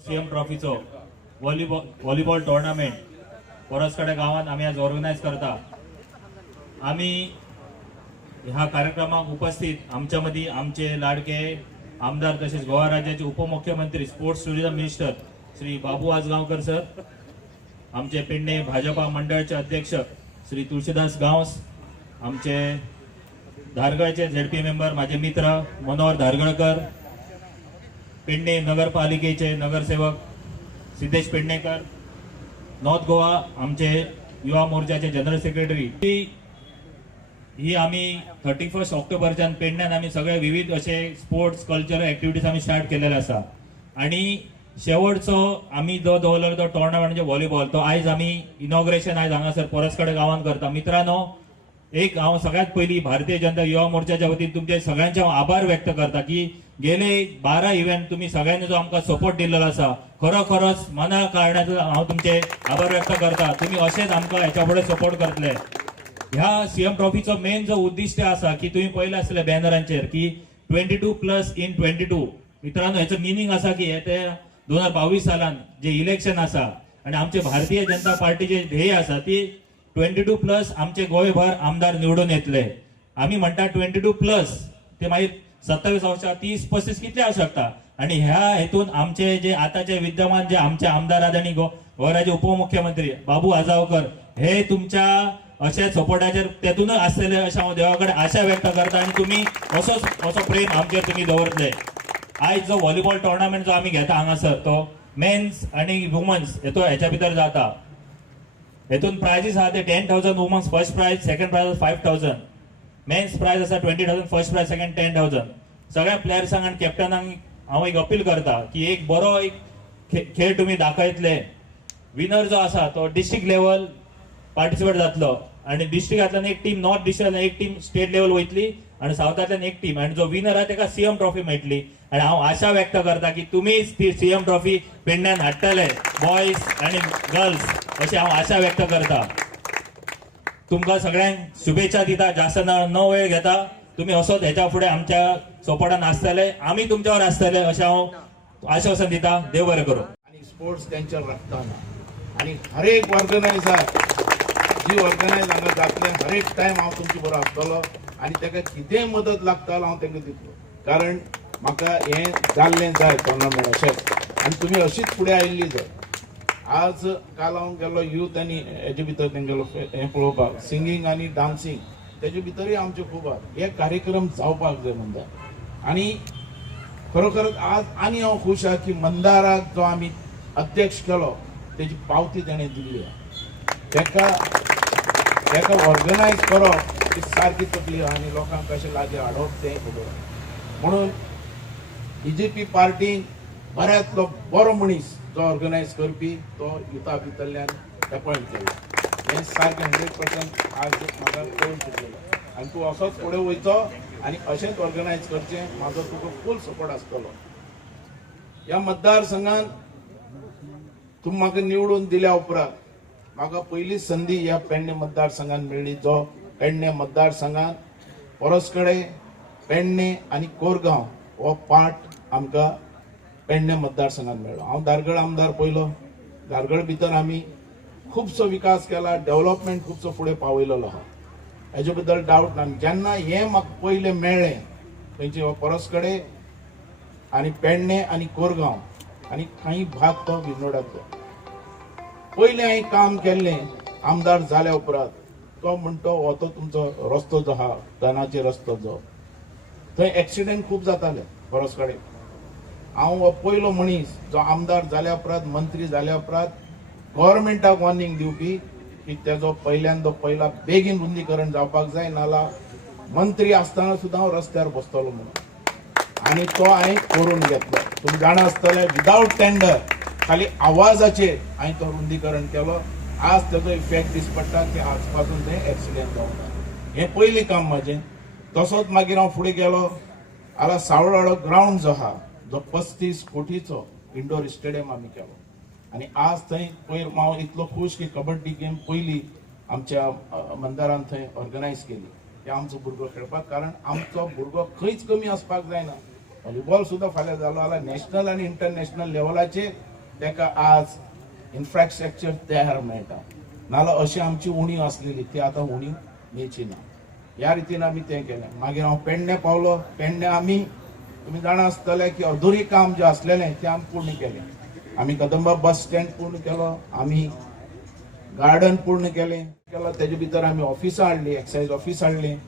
CM ट्रॉफीचो volleyball tournament परसकडे गावात आम्ही आज ऑर्गनायज करता। आम्ही ह्या कार्यक्रमाक उपस्थित आमच्या मध्ये आमचे लाडके आमदार तसेच गोवा राज्याचे उपमुख्यमंत्री स्पोर्ट्स टुरिझम मिनिस्टर श्री बाबू आजगावकर सर, आमचे पेडणे भाजपा मंडळचे अध्यक्ष श्री तुळशीदास गावस, आमचे धारगळचे झेडपी मेंबर माझे मित्र मनोहर धारगळकर, पेडणे नगरपालिकेचे नगरसेवक सिद्धेश पेडणेकर, नॉर्थ गोवा आमचे युवा मोर्चाचे जनरल सेक्रेटरी। ही आम्ही 31 ऑक्टोबरच्यान पेडण्यान आम्ही सगळे विविध असे स्पोर्ट्स कल्चरल ऍक्टिव्हिटीज आम्ही स्टार्ट केलेले आसा। आणि शेवटचो आम्ही जो दवरलेलो तो टोर्नामेंट म्हणजे व्हॉलीबॉल, तो आयज आम्ही इनॉग्रेशन आयज हांगासर परसकडे गावात करता। मित्रांनो, एक हांव सगळ्यात पहिली भारतीय जनता युवा मोर्चाच्या वतीन तुमचे सगळ्यांचे आभार व्यक्त करता की गेले 12 इव्हेंट तुम्ही सगळ्यांनी जो आमकां सपोर्ट दिलेलो आसा, खरोखरच मना कारणाचो हांव तुमचे आभार व्यक्त करता। तुम्ही असेच आमकां ह्याच्या फुडें सपोर्ट करतले। ह्या सीएम ट्रॉफीचो मेन जो उद्दिष्ट आसा की तुम्ही पळयला आसले बॅनरांचेर की 22+ in 22। मित्रांनो, ह्याचं मिनिंग आसा की ते 2022 सालान जे इलेक्शन आसा आणि आमचे भारतीय जनता पार्टीचे ध्येय आसा ती 22+ आमचे गोंयभर आमदार निवडून येतले। आम्ही म्हणटा 22+ ते मागीर 27 वर्षां 30-35 कितले असू शकता। आणि ह्या हेतून आमचे जे आताचे विद्यमान जे आमचे आमदार आहेत आणि गोव्याचे उपमुख्यमंत्री बाबू आजावकर हे तुमच्या अशा सपोर्टाचेर तेतूनच आसतले अशें हांव देवाकडे आशा व्यक्त करता आणि तुम्ही असो प्रेम आमचेर तुम्ही दवरतले। आयज जो व्हॉलीबॉल टोर्नामेंट जो आम्ही घेता हांगासर तो मेन्स आणि वुमन्स ह्याच्या भितर जाता। हेतून प्राइजीस आहा ते 10,000 women's first prize, second prize 5,000, men's prize आसा 20,000 फर्स्ट प्राइज, सेकंड 10,000। सगळ्या प्लेयर्सांक आणि कॅप्टनांक हांव एक अपील करता की एक बरो खेळ तुम्ही दाखयतले। विनर जो आसा तो डिस्ट्रिक्ट लेवल पार्टिसिपेट जातलो आणि डिस्ट्रिक्टांतल्यान एक टीम, नॉर्थ डिस्ट्रिक्टांतल्यान एक टीम स्टेट लेवल वयतली आणि साउथांतल्यान एक टीम, आणि जो विनर आहे ताका सीएम ट्रॉफी मेळटली। आणि हांव आशा व्यक्त करता की तुम्हीच ती सीएम ट्रॉफी पेडण्यान हाडटले, बॉयज आणि गर्ल्स, अशी हांव आशा व्यक्त करता। तुमकां सगळ्यांक शुभेच्छा दिता। जास्त न वेळ घेता, तुम्ही असोच ह्याच्या फुडें आमच्या सपोर्टान आसतले, आम्ही तुमच्यावर आसतले अशें हांव आश्वासन दिता। देव बरें करूं। आणि स्पोर्ट्स त्यांच्या रक्ताना आणि हर एक ऑर्गनायझर जी ऑर्गनायज हांगा जातले हर एक टायम हांव तुमचे बरो आसतलो आणि ताका कितेंय मदत लागता हांव तांकां दितलो, कारण म्हाका हें जाल्लें जाय टोर्नामेंट अशेंच आणि तुमी अशीच फुडें आयिल्ली जाय। आज काल हांव गेलो यूथ आनी हेजे भितर तेंगेलो हें पळोवपाक, सिंगींग आनी डान्सिंग तेजे भितरय आमचे खूब आसा। हे कार्यक्रम जावपाक जाय मंदार। आणि खरोखरच आज आनी हांव खूश आहा की मंदाराक जो आमी अध्यक्ष केलो तेजी पावती तेणें दिल्ली आहा। तेका ऑर्गनायज करप ही सारकी तकली आहा आनी लोकांक कशें लागीं हाडप तें खबर आहा। म्हणून बीजेपी पार्टीन बऱ्यांतलो बरो मनीस जो ऑर्गनायज करपी तो युथा भितरल्यान अपॉयंट केला। हें सारकें 100% आज म्हाका कळून चुकलेलो आनी तूं असोच फुडें वयचो आनी अशेंच ऑर्गनायज करचें, म्हाजो तुका फूल सपोर्ट आसतलो। ह्या मतदारसंघान तूं म्हाका निवडून दिल्या उपरांत म्हाका पयलीच संदी ह्या पेडणे मतदारसंघान मेळ्ळी, जो पेडणे मतदारसंघान परसकडे, पेडणे आनी कोरगांव हो पार्ट आमकां पेडणे मतदारसंघान मेळ्ळो। हांव धारगळ आमदार पयलो, धारगळ भितर आमी खुबसो विकास केला, डेव्हलपमेंट खुबसो फुडें पावयलेलो आहा, हेजे बद्दल डावट ना। जेन्ना हें म्हाका पयलें मेळ्ळें थंयचे हो परसकडे आनी पेडणे आनी कोरगांव आनी काही भाग तो विनोडाचो पयलें हांवें काम केल्लें आमदार जाल्या उपरांत, तो म्हणतो हो तो तुमचो रस्तो जो आहा धनाचे रस्तो जो, थंय एक्सिडेंट खूब जाताले परसकडे। हांव हो पयलो मनीस जो आमदार जाल्या उपरांत, मंत्री जाल्या उपरांत गव्हर्मेंटाक वॉर्निंग दिवपी की तेजो पयला बेगीन रुंदीकरण जावपाक जाय, नाल्यार मंत्री आसतना सुद्दां हांव रस्त्यार बसतलो म्हणून। आनी तो हांवें करून घेतलो। तुमी जाणा आसतले विदावट टेंडर खाली आवाजाचेर हांवें तो रुंदीकरण केलो। आज तेजो इफेक्ट दिसपडटा की आज पासून थंय एक्सिडेंट जावना। हें पयलीं काम म्हाजें। तसोच मागीर हांव फुडें गेलो, हांगा सावळवाडो ग्रावंड जो आहा जो 35 कोटीचो इंडोर स्टेडियम आमी केलो। आणि आज थंय पयर हांव इतलो खूश की कबड्डी गेम पयली आमच्या मंदारान थंय ऑर्गनायज केली की आमचो भुरगो खेळपाक, कारण आमचो भुरगो खंयच कमी आसपाक जायना. व्हॉलीबॉल सुद्दां फाल्यां जालो जाल्यार नॅशनल आनी इंटरनॅशनल लेवलाचेर ताका आज इन्फ्रास्ट्रक्चर तयार मेळटा. नाल्यार अशी आमची उणीव आसलेली ती आतां उणीव मेळची ना. ह्या रितीन आमी तें केलें. मागीर हांव पेडणे पावलो. पेडणे आमी तुमी जाणा आसतले की अधुरी काम जें आसलेलें तें आमी पूर्ण केलें. आमी कदंबा बस स्टँड पूर्ण केलो, आमी गार्डन पूर्ण केलें. तेजे भितर आमी ऑफिसां हाडलीं, एक्सायज ऑफिस हाडलें,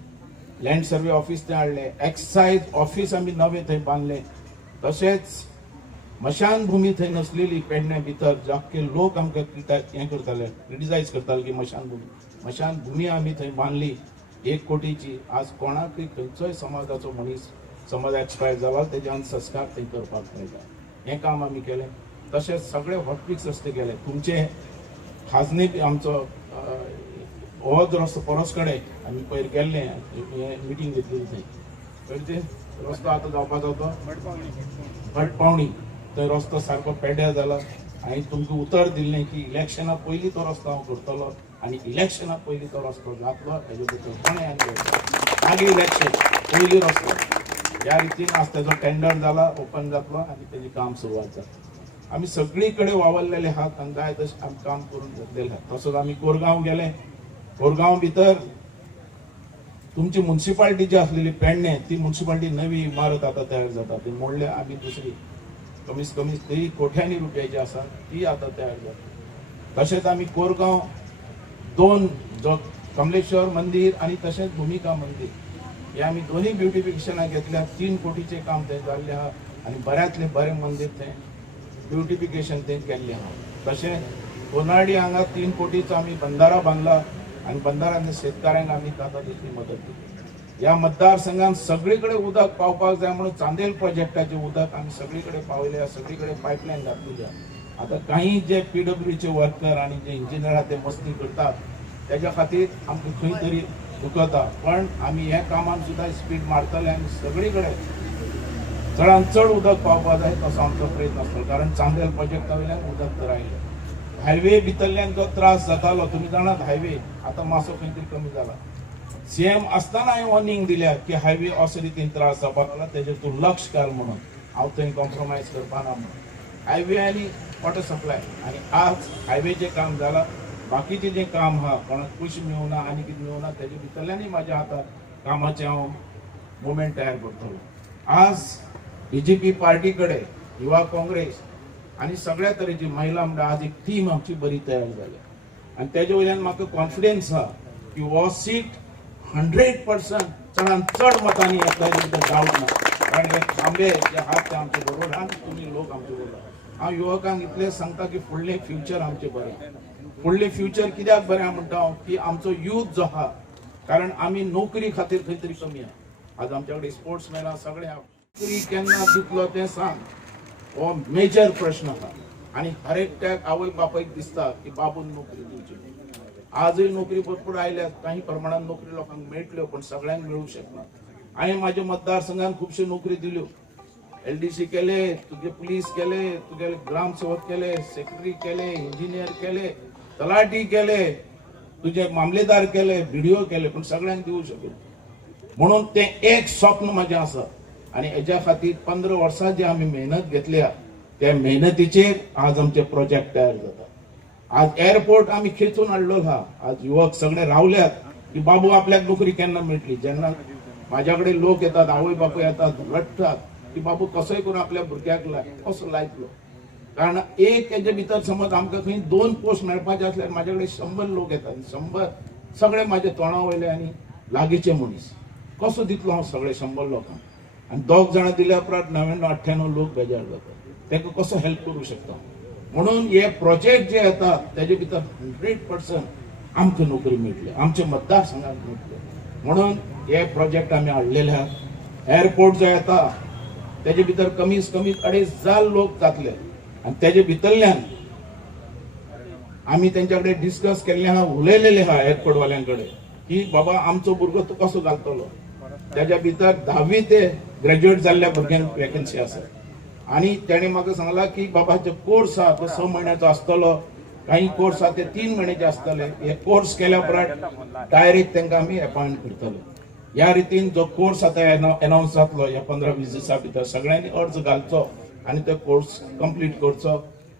लँड सर्वे ऑफिस तें हाडलें, एक्सायज ऑफिस आमी नवें थंय बांदलें. तशेंच मशान भूमी थंय नसलेली पेडणे भितर, जाके लोक आमकां हें करताले, क्रिटिसायज करताले की मशान भूमी आमी थंय बांदली 1 कोटीची. आज कोणाकय खंयचोय समाजाचो मनीस समज एक्सपायर जाला तेजे संस्कार थंय करपाक मेळटा. हें काम आमी केलें. तशेंच सगळे हॉटपिक्स रस्ते केले. तुमचे खाजनी आमचो हो जो रस्तो परस कडेन आमी पयर गेल्ले, मिटींग घेतलेली थंय. तर ते रस्तो आतां जावपा जातो भटपावणी. थंय रस्तो सारको पेड्ड्यार जाला. हांवें तुमकां उतर दिल्लें की इलेक्शना पयलीं तो रस्तो हांव करतलो आनी इलेक्शना पयलीं तो रस्तो जातलो. हेजे भितर कोणें आनी मागीर इलेक्शन पयलीं रस्तो. ह्या रितीन आज तेजो टेंडर जाला, ओपन जातलो आनी तेजें काम सुरवात जाता. आमी सगळी कडेन वावरलेले आहात आनी जाय तशें आमी काम करून घेतलेलें आहात. तसोच आमी कोरगांव गेले. कोरगांव भितर तुमची म्युन्सिपालिटी जी आसलेली पेडणे, ती म्युन्सिपालिटी नवी इमारत आतां तयार जाता. ती मोडल्या आमी दुसरी कमीत कमी 3 कोट्यांनी रुपयाची आसा ती आतां तयार जाता. तशेंच आमी कोरगांव 2 जो कमलेश्वर मंदिर आनी तशेंच भुमिका मंदिर हे आमी दोन्ही ब्युटिफिकेशनाक घेतल्या. 3 कोटीचें काम थंय जाल्लें आहा आनी बऱ्यांतलें बरें मंदिर थंय ब्युटिफिकेशन थंय केल्लें आहा. तशें कोनाडी हांगा 3 कोटीचो आमी बंदारा बांदला आनी बंदारांतल्या शेतकाऱ्यांक आमी जाता तितली मदत केली. ह्या मतदारसंघात सगळे कडेन उदक पावपाक जाय म्हणून चांदेल प्रोजेक्टाचें उदक आमी सगळे कडेन पावयल्या, सगळे कडेन पायपलायन घातलेली आहा. आतां काही जे PWचे वर्कर आनी जे इंजिनियर ते मस्ती करतात तेज्या खातीर आमकां खंय तरी दुखता, पण आमी हे कामान सुद्दां स्पीड मारतले आनी सगळे कडेन चडांत चड उदक पावपाक जाय तसो आमचो प्रयत्न आसतलो. कारण चांदेल प्रोजेक्टा वयल्यान उदक तर आयलें. हायवे भितरल्यान जो त्रास जातालो तुमी जाणात, हायवे आतां मातसो खंय तरी कमी जाला. CM आसतना हांवें वॉर्निंग दिल्या की हायवे असो रितीन त्रास जावपाक लागला, तेजेर तूं लक्ष घाल म्हणून. हांव थंय कॉम्प्रोमायज करपाना म्हणून. हायवे आनी वॉटर सप्लाय आनी आज हायवेचें काम जालां. बाकीचें जें काम आहा, कोणाक पयशे मेळूना आनी कितें मेळूना, तेजे भितरल्यानय म्हाज्या हातांत कामाचें हांव मुवमेंट तयार करतलो. आज BJP पार्टी कडेन, युवा काँग्रेस आनी सगळ्या तरेची महिला मंडळ आज एक टीम आमची बरी तयार जाल्या आनी तेजे वयल्यान म्हाका कॉन्फिडन्स आहा की हो सीट 100% चडांत चड मतांनी येतलो, डावट ना. कारण हे खांबे जे आहात ते आमचे बरोबर आहा, तुमी लोक आमचे बरोबर. हांव युवकांक इतलेंच सांगता की फुडलें फ्युचर आमचें बरें. फुडलें फ्युचर कित्याक बरें म्हणटा हांव की आमचो यूथ जो आहा, कारण आमी नोकरी खातीर खंय तरी कमी आहा. आज आमच्या कडेन स्पोर्ट्समॅन आहा, सगळे आहा. नोकरी केन्ना दितलो तें सांग, हो मेजर प्रश्न आहा. आनी हर एकट्याक आवय बापायक दिसता की बाबून नोकरी दिवची. आजय नोकरी भरपूर आयल्यात, काही प्रमाणात नोकरी लोकांक मेळटल्यो, पण सगळ्यांक मेळूंक शकना. हांवें म्हाज्या मतदारसंघात खुबश्यो नोकरी दिल्यो. LDC केले, तुगे पुलीस केले, तुगे ग्रामसेवक केले, सेक्रेटरी केले, इंजिनियर केले, तलाठी केले, तुझे मामलेदार केले, BDO केले, पण सगळ्यांक दिवंक शकना. म्हणून तें एक स्वप्न म्हाजें आसा आनी हेज्या खातीर 15 वर्सां जी आमी मेहनत घेतल्या त्या मेहनतीचेर आज आमचे प्रोजेक्ट तयार जाता. आज एअरपोर्ट आमी खेचून हाडलो आहा. आज युवक सगळे रावल्यात की बाबू आपल्याक नोकरी केन्ना मेळटली. जेन्ना म्हाज्या कडेन लोक येतात, आवय बापूय येतात, रडटात की बाबू कसोय करून आपल्या भुरग्याक लाय, कसो लायतलो. कारण एक हेजे भितर समज आमकां खंय 2 पोस्ट मेळपाचे आसल्यार म्हाजे कडेन 100 लोक येतात. 100 सगळे म्हाजे तोंडा वयले आनी लागींचे मनीस. कसो दितलो हांव सगळे 100 लोकांक. आनी 2 जाणां दिल्या उपरांत 99-98 लोक बेजार जातात. ताका कसो हेल्प करूं शकता. म्हणून हे प्रोजेक्ट जे येतात तेजे भितर 100% आमकां नोकरी मेळटली, आमच्या मतदारसंघात मेळटली. म्हणून हे प्रोजेक्ट आमी हाडलेले आहात. एअरपोर्ट जो येता तेजे भितर कमीत कमी 2,500 लोक जातले आनी तेजे भितरल्यान आमी तेंच्या कडेन डिस्कस केल्लें आहा, उलयलेलें आहा एअरपोर्ट वाल्यांक कडेन की बाबा आमचो भुरगो तूं कसो घालतलो. तेज्या भितर 10वी ते ग्रॅज्युएट जाल्ल्या भुरग्यांक वॅकन्सी आसा. आनी तेणें म्हाका सांगला की बाबा जो कोर्स आहा तो 6 म्हयन्याचो आसतलो काही कोर्स आहा ते 3 महिन्याचे आसतले. हे कोर्स केल्या उपरांत डायरेक्ट तांकां आमी अपॉइंट करतले. ह्या रितीन जो कोर्स आता अनाउन्स जातलो ह्या 15-20 दिसां भितर सगळ्यांनी अर्ज घालचो आणि तो कोर्स कंप्लीट करचो.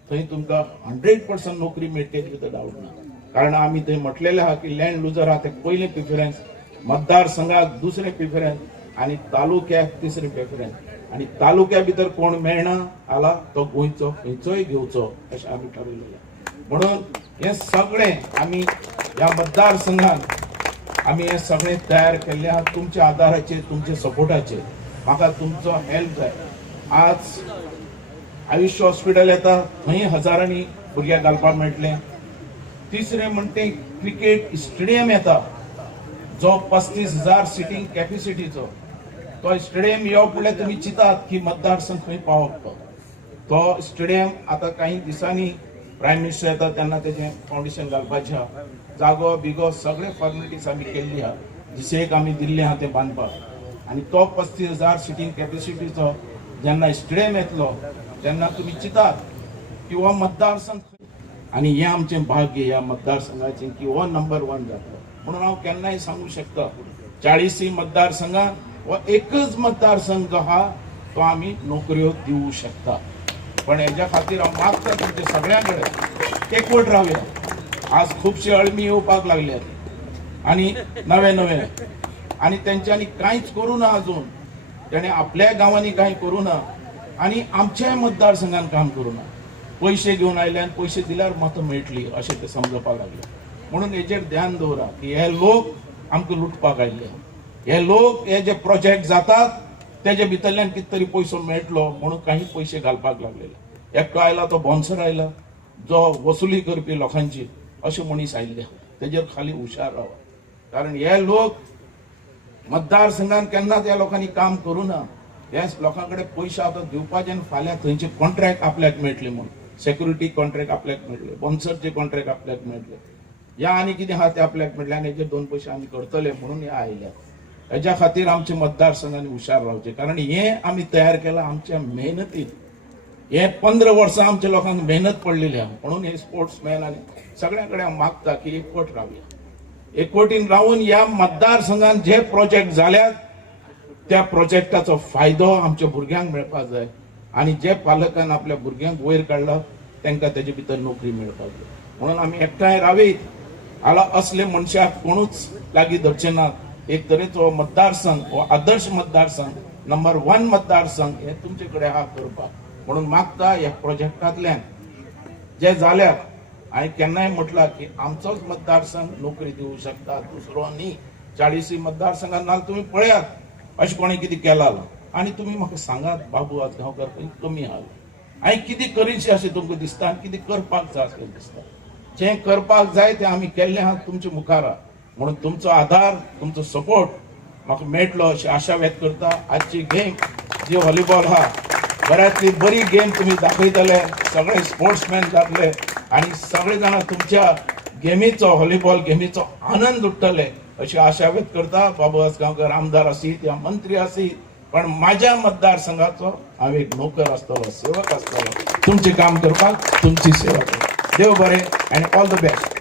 थंय तुमकां 100% नोकरी मेळटली तितून डावट ना. कारण आमी थंय म्हटलेलें आहा की लँड लुजर आहा ते पयले प्रिफरन्स, मतदारसंघाक दुसरे प्रिफरन्स आणि तालुक्याक तिसरे प्रिफरन्स. आणि तालुक्या भितर कोण मेळना आला तो गोंयचो खंयचोय घेवचो अशें आमी ठरयलेलें. म्हणून हे सगळे आमी ह्या मतदारसंघात आमी हे सगळे तयार केल्ले आहा तुमच्या आदाराचेर, तुमच्या सपोर्टाचेर. म्हाका तुमचो हेल्प जाय. आज आयुष्य हॉस्पिटल येता थंय हजारांनी भुरग्यांक घालपाक मेळटलें. तिसरे म्हणटे क्रिकेट स्टेडियम येता जो 35,000 सिटींग कॅपॅसिटीचो. तो स्टेडियम येवप म्हणल्यार तुमी चिंतात की मतदारसंघ खंय पावप. तो स्टेडियम आता काही दिसांनी प्रायम मिनिस्टर येता तेन्ना तेजें फावंडेशन घालपाचें आहा. जागो बिगो सगळे फॉर्मेलिटीज आमी केल्ली आहा. जिसेक आमी दिल्लें आहा तें बांदपाक. आनी तो 35,000 सिटींग कॅपॅसिटीचो जेन्ना स्टेडियम येतलो तेन्ना तुमी चिंतात की हो मतदारसंघ आणि हे आमचें भाग्य ह्या मतदारसंघाचें की हो नंबर 1 जातलो. म्हणून हांव केन्नाय सांगू शकता 40 मतदारसंघात हो एकच मतदारसंघ जो आहा तो आमी नोकऱ्यो दिवू शकता. पण हेच्या खातीर हांव मागता तुमच्या सगळ्यां कडेन एकवट रावया. आज खुबशे अळमी येवपाक लागल्यात आणि नवे आणि तेंच्यांनी कांयच करूं ना अजून. तेणे आपल्या गांवांनी कांय करूं ना आणि आमच्या मतदारसंघात काम करूं ना. पैसे घेवन आयले आनी पैसे दिल्यार मतां मेळटली अशें ते समजपाक लागले. म्हणून हेजेर ध्यान दवरा की हे लोक आमकां लुटपाक आयले. हे लोक हे जे प्रोजेक्ट जातात तेजे भितरल्यान कितें तरी पयसो मेळटलो म्हणून काही पैसे घालपाक लागलेले. एकटो आयला तो बॉन्सर आयला जो वसुली करपी लोकांची अशे मनीस आयिल्ले. तेजेर खाली हुशार रावा. कारण हे लोक मतदारसंघात केन्नाच ह्या लोकांनी काम करूं ना. ह्या लोकां कडेन पयशे आतां दिवपाचे आनी फाल्यां थंयचे कॉन्ट्रॅक्ट आपल्याक मेळटले म्हणून. सेक्युरिटी कॉन्ट्रॅक्ट आपल्याक मेळटले, बॉन्सरचे कॉन्ट्रॅक्ट आपल्याक मेळटले, या आनी कितें आहा ते आपल्याक मेळटले आनी हेजे 2 पयशे आमी करतले म्हणून हे आयल्या. हेच्या खातीर आमचे मतदारसंघांनी हुशार रावचे. कारण हे आमी तयार केलां आमच्या मेहनतीन. हे 15 वर्सां आमच्या लोकांक मेहनत पडलेली आहा. म्हणून हे स्पोर्ट्समॅन आनी सगळ्यां कडेन हांव मागता की एकवट रावया. एकवटीन रावून ह्या मतदारसंघात जे प्रोजेक्ट जाल्यात त्या प्रोजेक्टाचो फायदो आमच्या भुरग्यांक मेळपाक जाय. आणि जे पालकान आपल्या भुरग्यांक वयर काडला तांकां तेजे भितर नोकरी मेळपाक जाय. म्हणून आमी एकठांय रावीत. हाला असले मनशाक कोणूच लागीं धरचे नात. एक तरेचो मतदारसंघ हो आदर्श मतदारसंघ नंबर 1 मतदारसंघ हे तुमचे कडेन आहा करपाक. म्हणून मागता ह्या प्रोजेक्टांतल्यान जे जाल्यात हांवें केन्नाय म्हटलां की आमचोच मतदारसंघ नोकरी दिवूं शकता, दुसरो न्ही. 40 मतदारसंघात नाल्यार तुमी पळयात अशें कोणी कितें केलां आनी तुमी म्हाका सांगात बाबू आजगांवकर खंय कमी आहा. हांवें कितें करीनशें अशें तुमकां दिसता आनी कितें करपाक जाय अशें दिसता. जें करपाक जाय तें आमी केल्लें आहा तुमच्या मुखार. म्हणून तुमचो आधार, तुमचो सपोर्ट म्हाका मेळटलो अशी आशा व्यक्त करता. आजची गेम जी व्हॉलीबॉल आहा बऱ्यांतली बरी गेम तुमी दाखयतले, सगळे स्पोर्ट्समॅन जातले आणि सगळे जाणां तुमच्या गेमीचो व्हॉलीबॉल गेमीचो आनंद लुटतले अशी आशा व्यक्त करता. बाबू आजगांवकर आमदार आसीत या मंत्री आसीत पण माझ्या मतदारसंघाचो हांव एक नोकर आसतलो, सेवक आसतलो. तुमचें काम करपाक, तुमची सेवा करपाक. देव बरें अँड ऑल द बेस्ट.